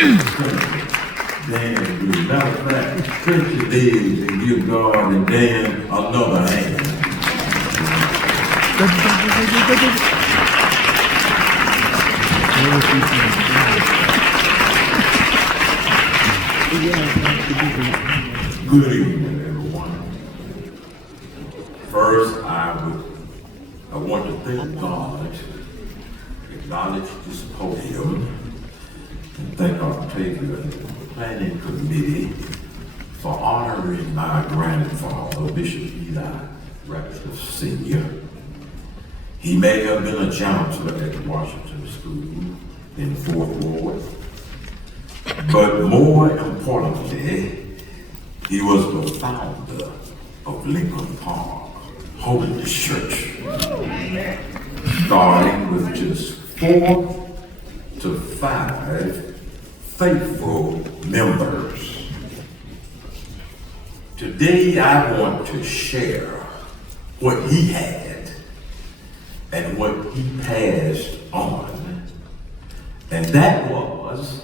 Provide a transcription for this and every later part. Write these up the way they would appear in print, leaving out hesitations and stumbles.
Dan, matter of fact, stretch your legs and give God and Dan another hand. Good evening, everyone. First, I want to thank God, acknowledge this podium, and thank Octavia and the planning committee for honoring my grandfather, Bishop Eli Ratcliffe Sr. He may have been a chancellor at Washington School in Fourth Ward, but more importantly, he was the founder of Lincoln Park Holiness Church, starting with just 4 to 5 faithful members. Today I want to share what he had and what he passed on, and that was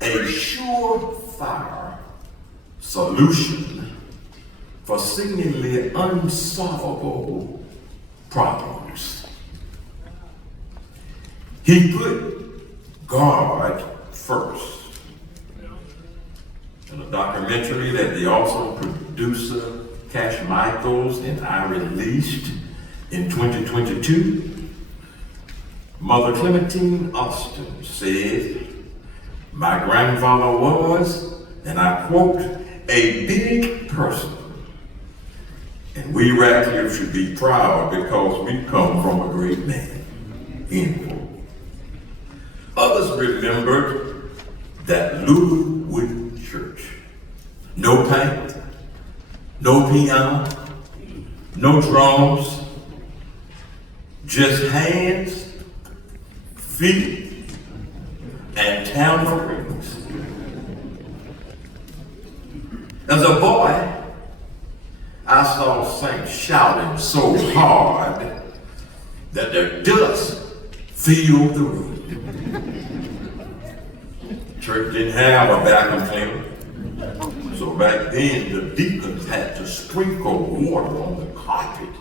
a surefire solution for seemingly unsolvable problems. He put God first. In a documentary that the awesome producer Cash Michaels and I released in 2022, Mother Clementine Austin said, "My grandfather was," and I quote, "a big person. And we Radcliffe should be proud because we come from a great man." End quote. Others remembered that little wooden church. No paint, no piano, no drums, just hands, feet, and tambourines. As a boy, I saw saints shouting so hard that the dust filled the room. Church didn't have a vacuum cleaner, so back then the deacons had to sprinkle water on the carpet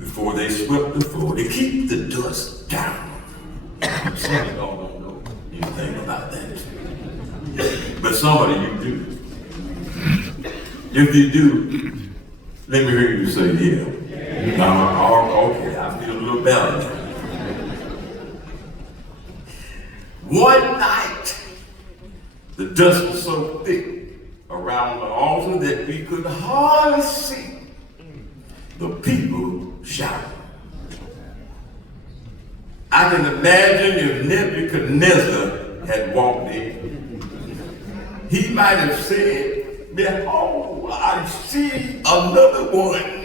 before they swept the floor to keep the dust down. Some of y'all don't know anything about that, but some of you do. If you do, let me hear you say yeah. Now, okay, I feel a little better now. One night, the dust was so thick around the altar that we could hardly see the people shouting. I can imagine if Nebuchadnezzar had walked in, he might have said, "Behold, I see another one,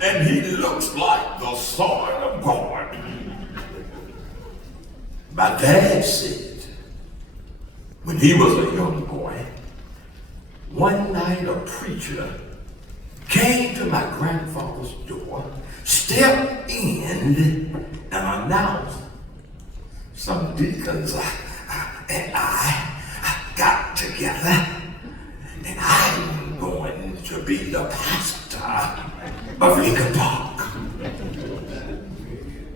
and he looks like the Son of God." My dad said, when he was a young boy, one night a preacher came to my grandfather's door, stepped in, and announced, "Some deacons and I got together, and I'm going to be the pastor of Lincoln Park."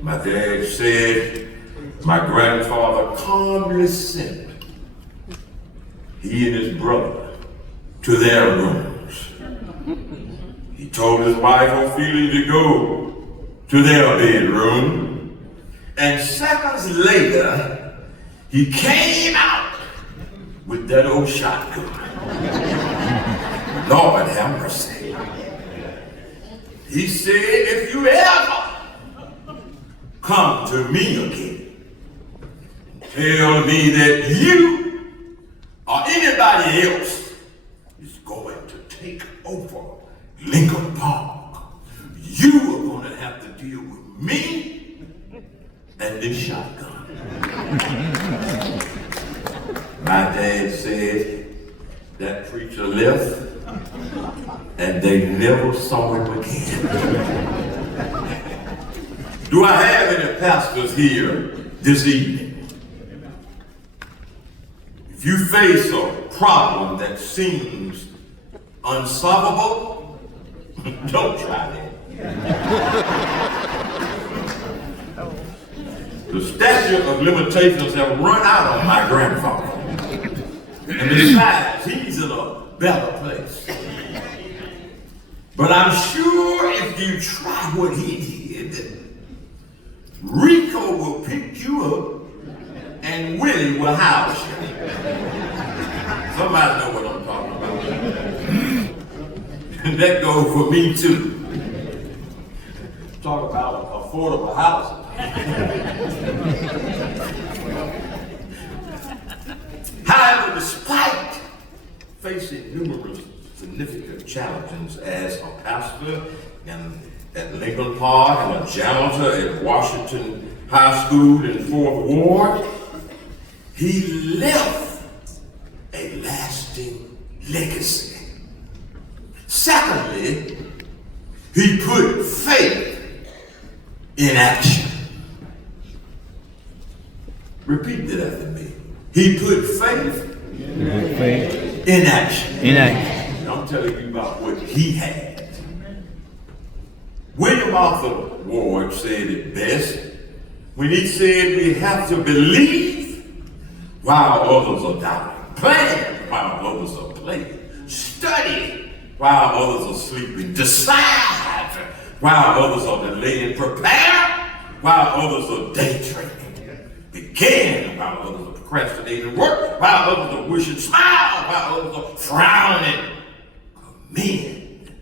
My dad said my grandfather calmly sent he and his brother to their rooms. He told his wife Ophelia to go to their bedroom, and seconds later, he came out with that old shotgun. Lord have mercy. He said, "If you ever come to me again, tell me that you or anybody else is going to take over Lincoln Park. You are going to have to deal with me and this shotgun." My dad said that preacher left and they never saw him again. Do I have any pastors here this evening? you face a problem that seems unsolvable, don't try that. The statute of limitations have run out on my grandfather. And besides, he's in a better place. But I'm sure if you try what he did, Rico will pick you up and Willie will house you. Somebody know what I'm talking about. And that goes for me too. Talk about affordable housing. However, despite facing numerous significant challenges as a pastor and at Lincoln Park and a janitor at Washington High School in 4th Ward, he left a lasting legacy. Secondly, he put faith in action. Repeat that after me. He put faith in action. In action. And I'm telling you about what he had. William Arthur Ward said it best when he said we have to believe while others are doubting, plan while others are playing, study while others are sleeping, decide while others are delaying, prepare while others are daydreaming, begin while others are procrastinating, work while others are wishing, smile while others are frowning, commend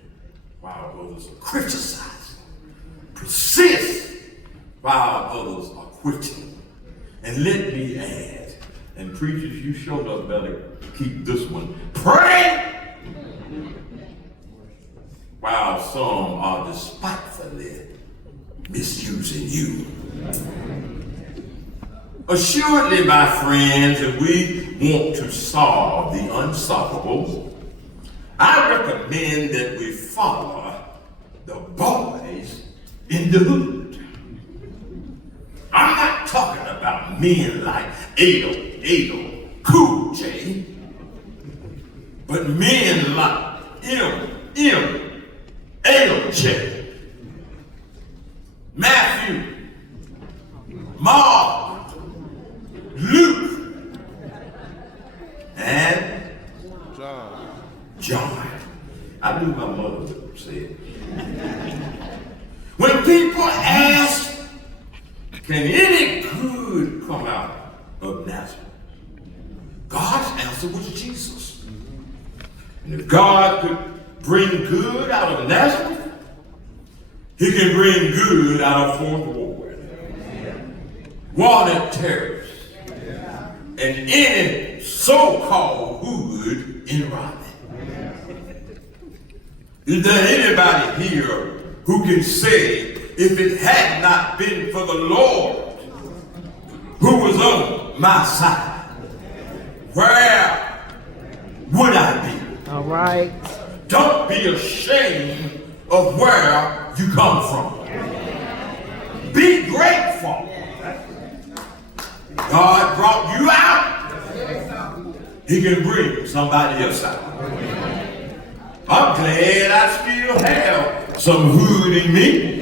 while others are criticizing, persist while others are quitting. And let me add, and preachers, you showed us better keep this one, pray while some are despitefully misusing you. Assuredly, my friends, if we want to solve the unsolvable, I recommend that we follow the boys in the hood. I'm not talking about men like Ado, Cool J, but men like L.J., Matthew, Mark, Luke, and John. I knew my mother would say it. When people ask, can any good come out of Nazareth? God's answer was Jesus. And if God could bring good out of Nazareth, he can bring good out of 4th Ward, wanted terrorists, and any so-called hood in Raleigh. Is there anybody here who can say, if it had not been for the Lord who was on my side, where would I be? All right. Don't be ashamed of where you come from. Be grateful. God brought you out. He can bring somebody else out. I'm glad I still have some hood in me,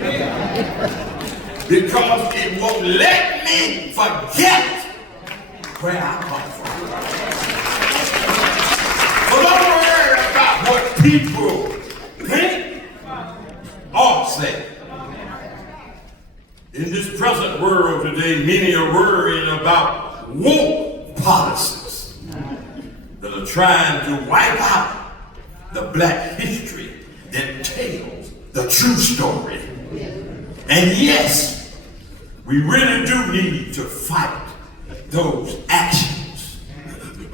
because it won't let me forget where I come from. So don't worry about what people think or say. In this present world today, many are worrying about woke policies that are trying to wipe out the black history that tells the true story. And yes, we really do need to fight those actions.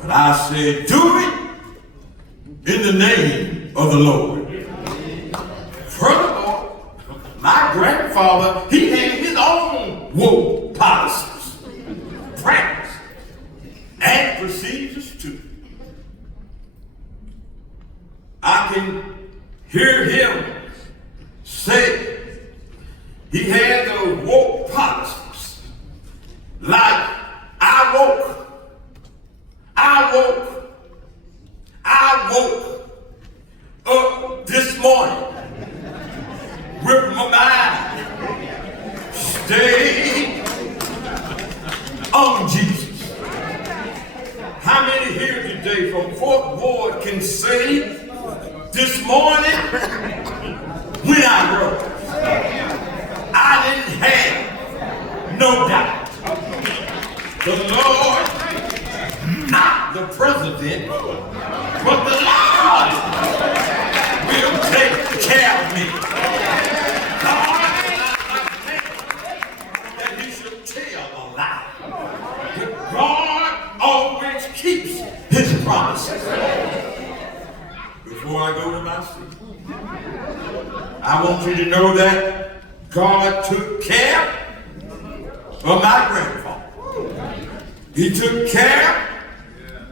But I said, do it in the name of the Lord. Furthermore, my grandfather, he had his own woke policies, practices, and procedures too. I can hear him say he had those woke policies, like I woke can say this morning when I wrote, I didn't have no doubt. The Lord, not the president, but the Lord will take care of me. God, I think that he should tell a lie. But God always keeps his promises. Before I go to my seat, I want you to know that God took care of my grandfather. He took care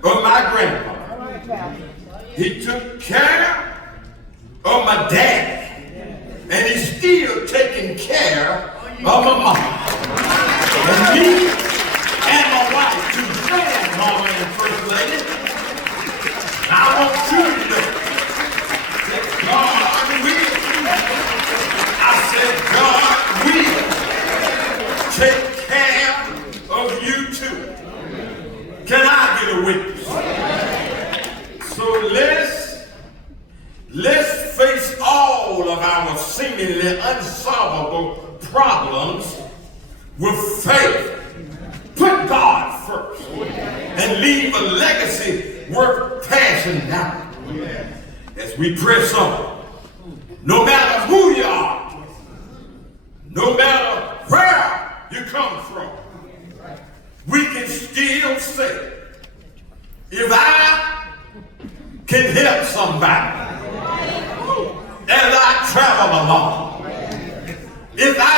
of my grandpa. He took care of my dad. And he's still taking care of my mom. And me and my wife, two grandmama and first lady, I want you to know that God will. I said, God will take care of you too. Can I get a witness? So let's face all of our seemingly unsolvable problems with faith. Put God first and leave a legacy worth passing down. As we press on, no matter who you are, no matter where you come from, we can still say, if I can help somebody as I travel along, if I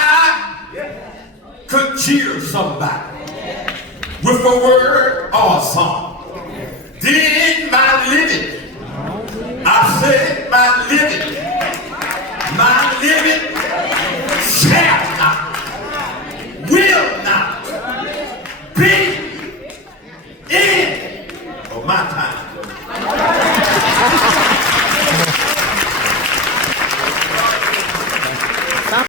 could cheer somebody with a word or a song, then my living, I said my living shall not, will not be